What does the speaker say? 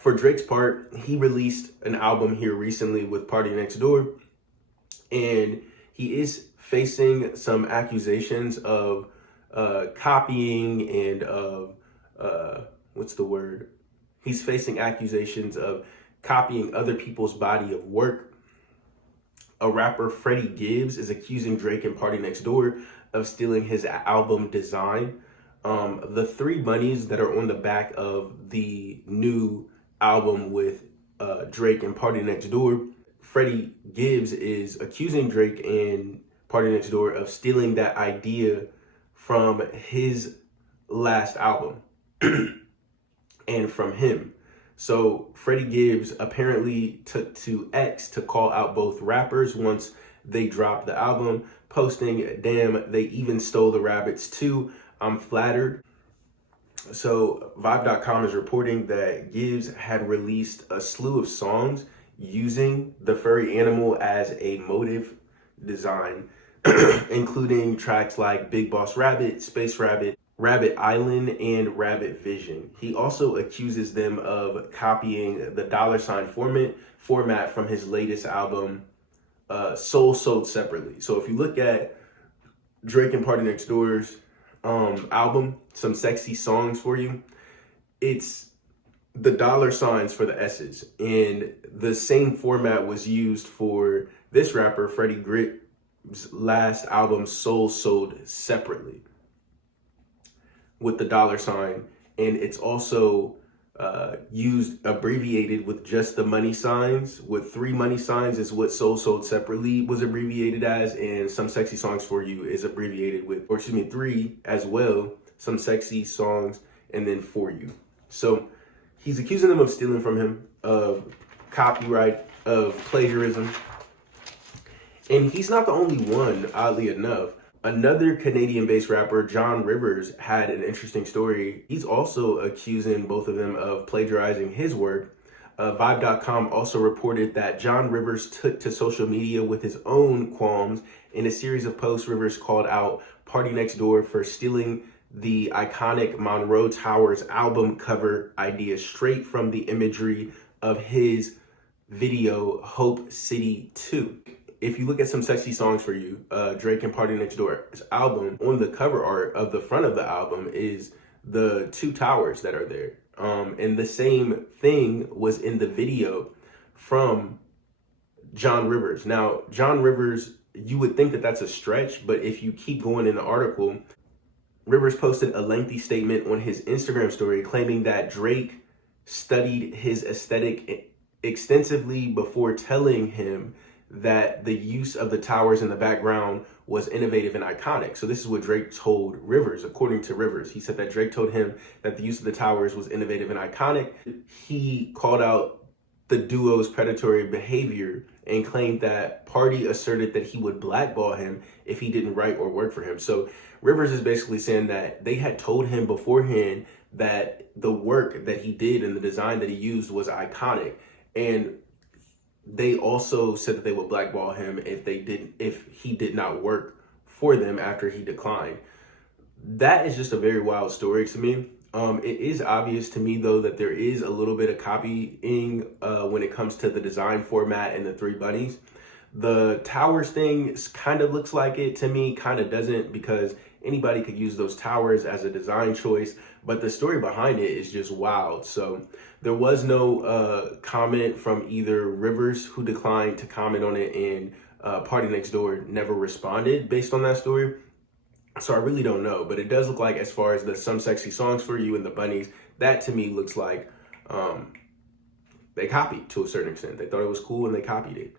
For Drake's part, he released an album here recently with Party Next Door, and he is facing some accusations of copying and of what's the word? He's facing accusations of copying other people's body of work. A rapper, Freddie Gibbs, is accusing Drake and Party Next Door of stealing his album design. The three bunnies that are on the back of the new album with Drake and Party Next Door, Freddie Gibbs is accusing Drake and Party Next Door of stealing that idea from his last album and from him. So Freddie Gibbs apparently took to X to call out both rappers once they dropped the album, posting, "Damn, they even stole the rabbits too. I'm flattered." So Vibe.com is reporting that Gibbs had released a slew of songs using the furry animal as a motive design, including tracks like Big Boss Rabbit, Space Rabbit, Rabbit Island, and Rabbit Vision. He also accuses them of copying the $ format from his latest album, Soul Sold Separately. So if you look at Drake and Party Next Door's album, Some Sexy Songs for You, it's the $ for the S's, and the same format was used for this rapper Freddie Gibbs' last album, Soul Sold Separately, with the $, and it's also used abbreviated with just the money signs, with 3 money signs is what Soul Sold Separately was abbreviated as, and Some Sexy Songs for You is abbreviated with, 3 as well, Some Sexy Songs and then For You. So he's accusing them of stealing from him, of copyright, of plagiarism. And he's not the only one, oddly enough. Another Canadian-based rapper, John Rivers, had an interesting story. He's also accusing both of them of plagiarizing his work. Vibe.com also reported that John Rivers took to social media with his own qualms. In a series of posts, Rivers called out Party Next Door for stealing the iconic Monroe Towers album cover idea straight from the imagery of his video, Hope City 2. If you look at Some Sexy Songs for You, Drake and Party Next Door's album, on the cover art of the front of the album is the 2 towers that are there. And the same thing was in the video from John Rivers. Now, John Rivers, you would think that that's a stretch, but if you keep going in the article, Rivers posted a lengthy statement on his Instagram story claiming that Drake studied his aesthetic extensively before telling him that the use of the towers in the background was innovative and iconic. So this is what Drake told Rivers. According to Rivers, he said that Drake told him that the use of the towers was innovative and iconic. He called out the duo's predatory behavior and claimed that Party asserted that he would blackball him if he didn't write or work for him. So Rivers is basically saying that they had told him beforehand that the work that he did and the design that he used was iconic. And they also said that they would blackball him if he did not work for them after he declined. That is just a very wild story to me. It is obvious to me, though, that there is a little bit of copying when it comes to the design format and the 3 bunnies. The towers thing kind of looks like it to me, kind of doesn't, because anybody could use those towers as a design choice, but the story behind it is just wild. So there was no comment from either Rivers, who declined to comment on it, and Party Next Door never responded based on that story. So I really don't know, but it does look like, as far as the Some Sexy Songs for You and the bunnies, that to me looks like they copied to a certain extent. They thought it was cool and they copied it.